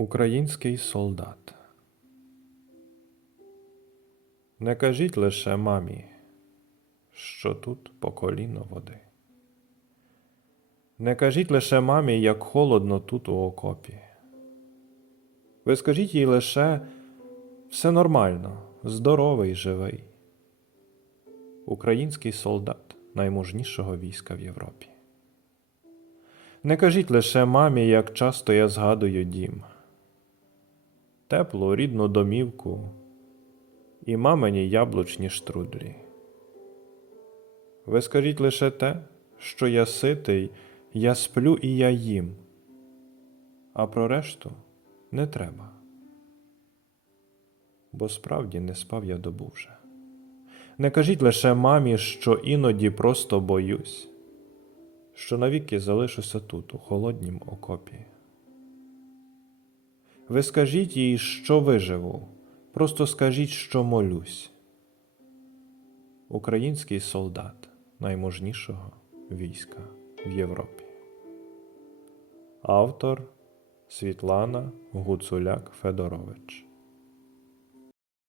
Український солдат. Не кажіть лише мамі, що тут по коліно води. Не кажіть лише мамі, як холодно тут у окопі. Ви скажіть їй лише все нормально, здоровий, живий. Український солдат наймужнішого війська в Європі. Не кажіть лише мамі, як часто я згадую дім, теплу рідну домівку і мамині яблучні штрудлі. Ви скажіть лише те, що я ситий, я сплю і я їм, а про решту не треба. Бо справді не спав я добу вже. Не кажіть лише мамі, що іноді просто боюсь, що навіки залишуся тут, у холоднім окопі. Ви скажіть їй, що виживу, просто скажіть, що молюсь. Український солдат наймужнішого війська в Європі. Автор Світлана Гуцуляк Федорович